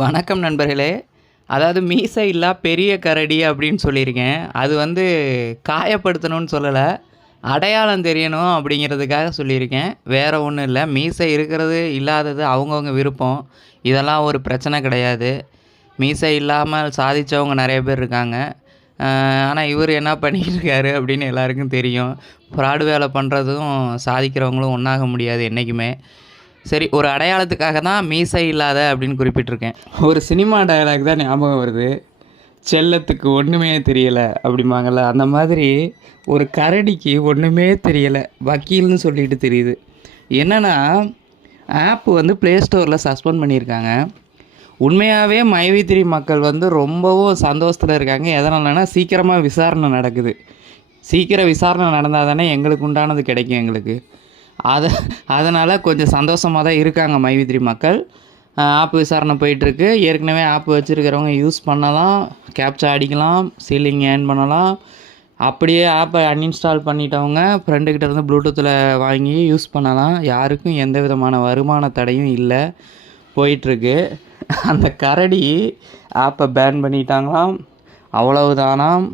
வணக்கம் நண்பர்களே. அதாவது மீசை இல்லா பெரிய கரடி அப்படின்னு சொல்லியிருக்கேன். அது வந்து காயப்படுத்தணும்னு சொல்லலை. அடையாளம் தெரியணும் அப்படிங்கிறதுக்காக சொல்லியிருக்கேன். வேறு ஒன்றும் இல்லை. மீசை இருக்கிறது இல்லாதது அவங்கவுங்க விருப்பம். இதெல்லாம் ஒரு பிரச்சனை கிடையாது. மீசை இல்லாமல் சாதித்தவங்க நிறைய பேர் இருக்காங்க. ஆனால் இவர் என்ன பண்ணியிருக்காரு அப்படின்னு எல்லாருக்கும் தெரியும். ஃப்ராடு வேலை பண்ணுறதும் சாதிக்கிறவங்களும் ஒன்றாக முடியாது என்றைக்குமே சரி ஒரு அடையாளத்துக்காக தான் மீசை இல்லாத அப்படின்னு குறிப்பிட்டிருக்கேன். ஒரு சினிமா டயலாக் தான் ஞாபகம் வருது. செல்லத்துக்கு ஒன்றுமே தெரியலை அப்படிம்பாங்கள்ல அந்த மாதிரி ஒரு கரடிக்கு ஒன்றுமே தெரியலை. வக்கீல்னு சொல்லிட்டு தெரியுது. என்னென்னா ஆப் வந்து ப்ளே ஸ்டோரில் சஸ்பெண்ட் பண்ணியிருக்காங்க. உண்மையாகவே மைவித்திரி மக்கள் வந்து ரொம்பவும் சந்தோஷத்தில் இருக்காங்க. எதனாலனா சீக்கிரமாக விசாரணை நடக்குது. சீக்கிரம் விசாரணை நடந்தால் தானே எங்களுக்கு உண்டானது கிடைக்கும் எங்களுக்கு. அதை அதனால் கொஞ்சம் சந்தோஷமாக தான் இருக்காங்க மைவித்ரி மக்கள். ஆப் விசாரணை போயிட்டுருக்கு. ஏற்கனவே ஆப் வச்சுருக்கிறவங்க யூஸ் பண்ணலாம் கேப்சா அடிக்கலாம் சீலிங் ஏர்ன் பண்ணலாம். அப்படியே ஆப்பை அன்இன்ஸ்டால் பண்ணிட்டவங்க ஃப்ரெண்டுக்கிட்ட இருந்து ப்ளூடூத்தில் வாங்கி யூஸ் பண்ணலாம். யாருக்கும் எந்த விதமான வருமான தடையும் இல்லை. போயிட்டுருக்கு. அந்த கரடி ஆப்பை பேன் பண்ணிட்டாங்களாம். அவ்வளவுதானாம்.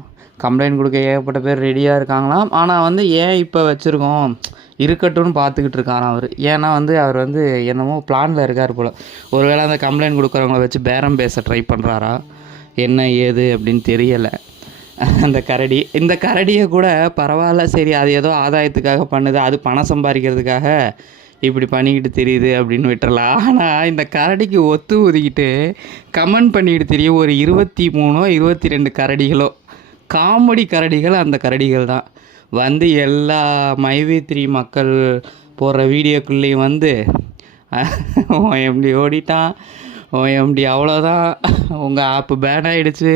கம்ப்ளைண்ட் கொடுக்க ஏகப்பட்ட பேர் ரெடியாக இருக்காங்களாம். ஆனால் வந்து ஏன் இப்போ வச்சுருக்கோம்? இருக்கட்டும்னு பார்த்துக்கிட்டு இருக்காராம் அவர். ஏன்னா வந்து அவர் வந்து என்னமோ பிளானில் இருக்கார் போல். ஒருவேளை அந்த கம்ப்ளைண்ட் கொடுக்குறவங்கள வச்சு பேரம் பேச ட்ரை பண்ணுறாரா என்ன ஏது அப்படின்னு தெரியலை. அந்த கரடி இந்த கரடியை கூட பரவாயில்ல சரி அது ஏதோ ஆதாயத்துக்காக பண்ணுது அது பணம் சம்பாதிக்கிறதுக்காக இப்படி பண்ணிக்கிட்டு தெரியுது அப்படின்னு விட்டுறலாம். ஆனால் இந்த கரடிக்கு ஒத்து ஒதுக்கிட்டு கமெண்ட் பண்ணிக்கிட்டு தெரியும் ஒரு இருபத்தி மூணோ இருபத்தி ரெண்டு கரடிகளோ. காமெடி கரடிகள் அந்த கரடிகள் தான். வந்து எல்லா மைவி த்ரீ மக்கள் போடுற வீடியோக்குள்ளேயும் வந்து எம்டி ஓடிட்டான்? எம்டி அவ்வளோதான் உங்கள் ஆப்பு பேன் ஆகிடுச்சு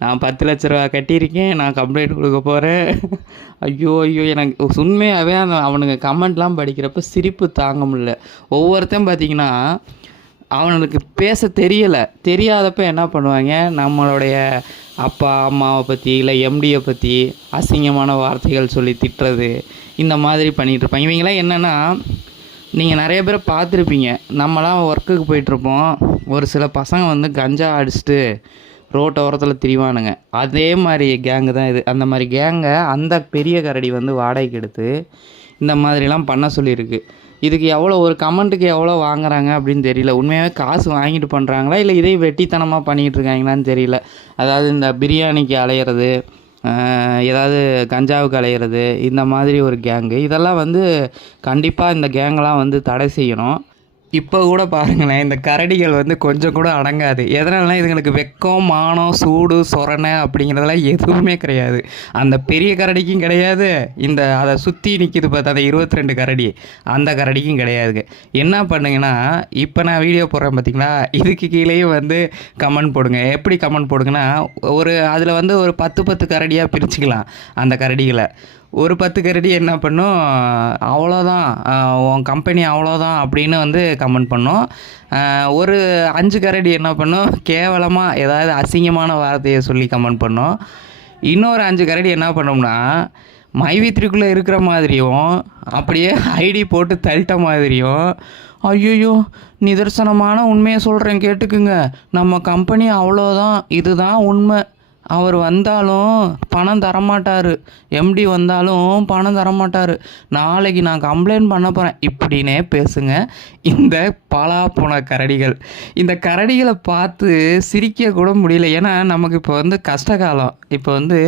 நான் பத்து லட்ச ரூபா கட்டியிருக்கேன். நான் கம்ப்ளைண்ட் கொடுக்க போகிறேன் ஐயோ ஐயோ எனக்கு உண்மையாகவே அந்த அவனுங்க கமெண்ட்லாம் படிக்கிறப்ப சிரிப்பு தாங்க முடியல. ஒவ்வொருத்தன் பார்த்தீங்கன்னா அவனுக்கு பேச தெரியலை. தெரியாதப்ப என்ன பண்ணுவாங்க? நம்மளுடைய அப்பா அம்மாவை பற்றி இல்லை எம்டியை பற்றி அசிங்கமான வார்த்தைகள் சொல்லி திட்டுறது இந்த மாதிரி பண்ணிகிட்ருப்பாங்க இவங்களாம் என்னென்னா நீங்கள் நிறைய பேரை பார்த்துருப்பீங்க. நம்மலாம் ஒர்க்குக்கு போயிட்டுருப்போம். ஒரு சில பசங்க வந்து கஞ்சா அடிச்சுட்டு ரோட்டை ஓரத்தில் திரிவானுங்க. அதே மாதிரி கேங்கு தான் இது. அந்த மாதிரி கேங்கை அந்த பெரிய கரடி வந்து வாடகைக்கு எடுத்து இந்த மாதிரிலாம் பண்ண சொல்லியிருக்கு. இதுக்கு எவ்வளோ ஒரு கமெண்ட்டுக்கு எவ்வளோ வாங்குறாங்க அப்படின்னு தெரியல. உண்மையாகவே காசு வாங்கிட்டு பண்ணுறாங்களா இல்லை இதே வெட்டித்தனமாக பண்ணிகிட்டு இருக்காங்களான்னு தெரியல. அதாவது இந்த பிரியாணிக்கு அலையிறது ஏதாவது கஞ்சாவுக்கு அலையிறது இந்த மாதிரி ஒரு கேங்கு இதெல்லாம் வந்து கண்டிப்பாக இந்த கேங்கெலாம் வந்து தடை செய்யணும். இப்போ கூட பாருங்களேன் இந்த கரடிகள் வந்து கொஞ்சம் கூட அடங்காது. எதனாலனா இதுங்களுக்கு வெக்கம் மானம் சூடு சொரணை அப்படிங்கிறதெல்லாம் எதுவுமே கிடையாது. அந்த பெரிய கரடிக்கும் கிடையாது. இந்த அதை சுற்றி நிற்கிது பார்த்தா அந்த இருபத்தி ரெண்டு கரடி அந்த கரடிக்கும் கிடையாதுங்க. என்ன பண்ணுங்கன்னா இப்போ நான் வீடியோ போடுறேன் பார்த்தீங்களா? இதுக்கு கீழேயும் வந்து கமெண்ட் போடுங்க. எப்படி கமெண்ட் போடுங்கன்னா ஒரு அதில் வந்து ஒரு பத்து பத்து கரடியாக பிரிச்சுக்கலாம் அந்த கரடிகளை. ஒரு பத்து கரடி என்ன பண்ணும்? அவ்வளோதான். உன் கம்பெனி அவ்வளோதான் அப்படின்னு வந்து கமெண்ட் பண்ணும். ஒரு அஞ்சு கரடி என்ன பண்ணும்? கேவலமாக ஏதாவது அசிங்கமான வார்த்தையை சொல்லி கமெண்ட் பண்ணோம். இன்னொரு அஞ்சு கரடி என்ன பண்ணோம்னா மைவித்திரிக்குள்ளே இருக்கிற மாதிரியும் அப்படியே ஐடி போட்டு தள்ளிட்ட மாதிரியும் ஐயோ நிதர்சனமான உண்மையை சொல்கிறேன் கேட்டுக்குங்க. நம்ம கம்பெனி அவ்வளோதான். இதுதான் உண்மை. அவர் வந்தாலும் பணம் தரமாட்டார். எம்டி வந்தாலும் பணம் தரமாட்டார். நாளைக்கு நான் கம்ப்ளைண்ட் பண்ண போகிறேன் இப்படின்னே பேசுங்க. இந்த பலாப்போன கரடிகள். இந்த கரடிகளை பார்த்து சிரிக்க கூட முடியல. ஏன்னா நமக்கு இப்போ வந்து கஷ்டகாலம். இப்போ வந்து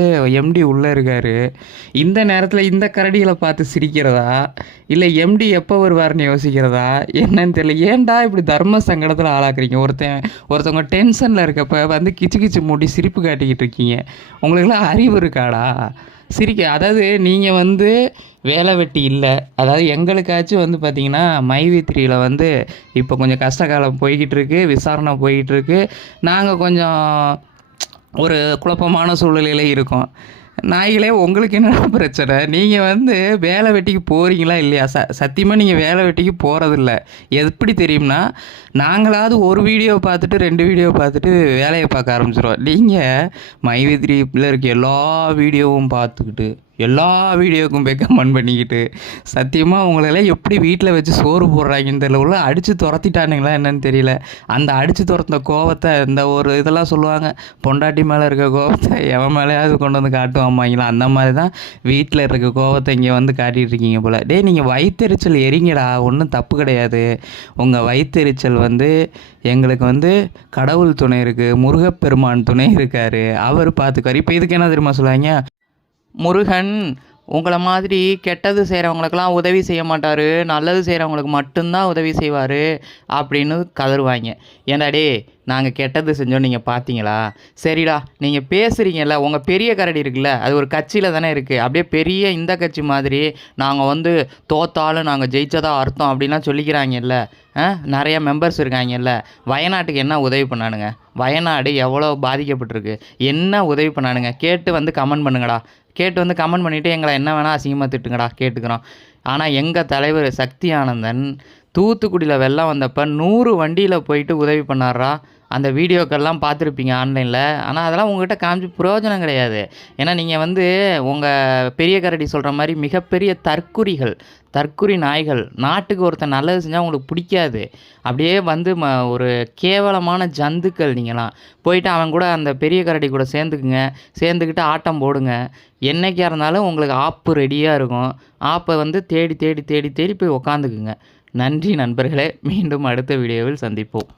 எம்டி உள்ளே இருக்கார். இந்த நேரத்தில் இந்த கரடிகளை பார்த்து சிரிக்கிறதா? இல்லை எம்டி எப்போ வருவார்னு யோசிக்கிறதா? என்னன்னு தெரியல. ஏன்டா இப்படி தர்ம சங்கடத்தில் ஆளாக்குறீங்க? ஒருத்தன் ஒருத்தவங்க டென்ஷனில் இருக்கப்ப வந்து கிச்சு கிச்சு மூடி சிரிப்பு காட்டிக்கிட்டு இருக்கீங்க. உங்களுக்குலாம் அறிவு இருக்காடா? சிரிக்க அதாவது நீங்கள் வந்து வேலை வெட்டி இல்லை. அதாவது எங்களுக்காச்சும் வந்து பார்த்திங்கன்னா மைவி த்ரீயில் வந்து இப்போ கொஞ்சம் கஷ்டகாலம் போய்கிட்டு இருக்கு விசாரணை போய்கிட்டு இருக்கு நாங்கள் கொஞ்சம் ஒரு குழப்பமான சூழ்நிலையில் இருக்கோம். நாய்களே உங்களுக்கு என்ன பிரச்சனை? நீங்கள் வந்து வேலை வெட்டிக்கு போகிறீங்களா இல்லையா? ச சத்தியமாக நீங்கள் வேலை வெட்டிக்கு போகிறதில்ல எப்படி தெரியும்னா நாங்களாவது ஒரு வீடியோ பார்த்துட்டு ரெண்டு வீடியோ பார்த்துட்டு வேலையை பார்க்க ஆரம்பிச்சிடுவோம் நீங்கள் மைவித்ரிப்பில் இருக்க எல்லா வீடியோவும் பார்த்துக்கிட்டு எல்லா வீடியோக்கும் போய் கமெண்ட் பண்ணிக்கிட்டு சத்தியமாக உங்களெல்லாம் எப்படி வீட்டில் வச்சு சோறு போடுறாங்கன்னு தெரியல. உள்ள அடித்து துரத்திட்டானுங்களா என்னன்னு தெரியல. அந்த அடித்து துரத்த கோவத்தை இந்த ஒரு இதெல்லாம் சொல்லுவாங்க பொண்டாட்டி மேலே இருக்க கோவத்தை எவன் மேலேயாவது கொண்டு வந்து காட்டுவாமாங்களா அந்த மாதிரி தான் வீட்டில் இருக்க கோவத்தை இங்கே வந்து காட்டிகிட்டு இருக்கீங்க போல். டே நீங்கள் வயிற்றுச்சல் எரிங்கடா ஒன்றும் தப்பு கிடையாது. உங்கள் வயிற்றுச்சல் வந்து எங்களுக்கு வந்து கடவுள் துணை இருக்குது முருகப்பெருமான் துணை இருக்கார். அவர் பார்த்துக்காரு இப்போ இதுக்கு என்ன தெரியுமா சொல்லுவாங்க? முருகன் உங்களை மாதிரி கெட்டது செய்கிறவங்களுக்கெல்லாம் உதவி செய்ய மாட்டார். நல்லது செய்கிறவங்களுக்கு மட்டும்தான் உதவி செய்வார் அப்படின்னு கதறுவாங்க. ஏன்னாடே நாங்கள் கெட்டது செஞ்சோம் நீங்கள் பார்த்தீங்களா சரிடா நீங்கள் பேசுகிறீங்கல்ல உங்கள் பெரிய கரடி இருக்குல்ல அது ஒரு கட்சியில் தானே இருக்குது அப்படியே பெரிய இந்த கட்சி மாதிரி நாங்கள் வந்து தோத்தாலும் நாங்கள் ஜெயித்ததா அர்த்தம் அப்படின்லாம் சொல்லிக்கிறாங்கல்ல. ஆ நிறைய மெம்பர்ஸ் இருக்காங்கல்ல வயநாட்டுக்கு என்ன உதவி பண்ணானுங்க? வயநாடு எவ்வளோ பாதிக்கப்பட்டிருக்கு? என்ன உதவி பண்ணானுங்க? கேட்டு வந்து கமெண்ட் பண்ணுங்கடா. கேட்டு வந்து கமெண்ட் பண்ணிவிட்டு எங்களை என்ன வேணால் அசிங்கமாக திட்டுங்கடா கேட்டுக்கிறோம். ஆனால் எங்கள் தலைவர் சக்தி ஆனந்தன் தூத்துக்குடியில் வெள்ளம் வந்தப்போ நூறு வண்டியில் போயிட்டு உதவி பண்ணாரா அந்த வீடியோக்கள்லாம் பார்த்துருப்பீங்க ஆன்லைனில். ஆனால் அதெல்லாம் உங்கள்கிட்ட காமிச்சு பிரயோஜனம் கிடையாது. ஏன்னா நீங்கள் வந்து உங்கள் பெரிய கரடி சொல்கிற மாதிரி மிகப்பெரிய தற்குறிகள் தற்குறி நாய்கள் நாட்டுக்கு ஒருத்தன் நல்லது செஞ்சால் உங்களுக்கு பிடிக்காது. அப்படியே வந்து ம ஒரு கேவலமான ஜந்துக்கள் நீங்களாம் போயிட்டு அவன் கூட அந்த பெரிய கரடி கூட சேர்ந்துக்குங்க. சேர்ந்துக்கிட்டு ஆட்டம் போடுங்க. என்னைக்கா இருந்தாலும் உங்களுக்கு ஆப்பு ரெடியாக இருக்கும். ஆப்பை வந்து தேடி தேடி தேடி தேடி போய் உக்காந்துக்குங்க. நன்றி நண்பர்களே மீண்டும் அடுத்த வீடியோவில் சந்திப்போம்.